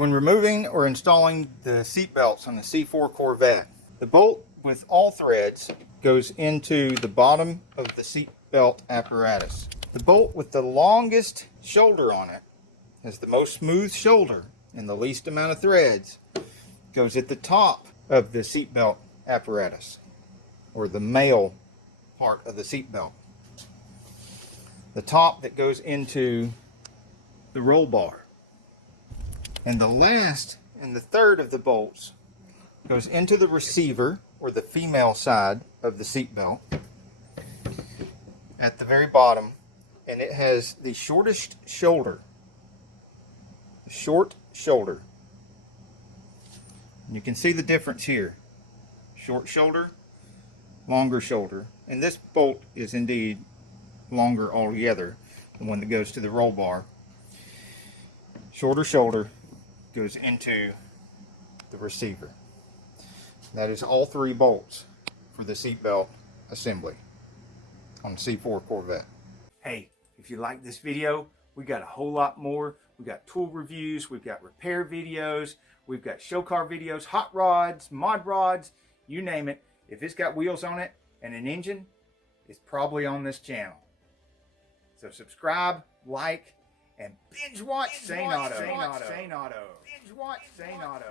When removing or installing the seat belts on the C4 Corvette, the bolt with all threads goes into the bottom of the seat belt apparatus. The bolt with the longest shoulder on it has the most smooth shoulder and the least amount of threads, goes at the top of the seat belt apparatus, or the male part of the seat belt. The top that goes into the roll bar. And the last and the third of the bolts goes into the receiver, or the female side of the seat belt, at the very bottom, and it has the shortest shoulder. Short shoulder. And you can see the difference here. Short shoulder, longer shoulder. And this bolt is indeed longer altogether, the one that goes to the roll bar. Shorter shoulder goes into the receiver. That is all three bolts for the seatbelt assembly on the C4 Corvette. Hey, if you like this video, we got a whole lot more. We got tool reviews, we've got repair videos, we've got show car videos, hot rods, mod rods, you name it. If it's got wheels on it and an engine, it's probably on this channel. So subscribe, like, and binge watch Saneauto. Binge watch Saneauto.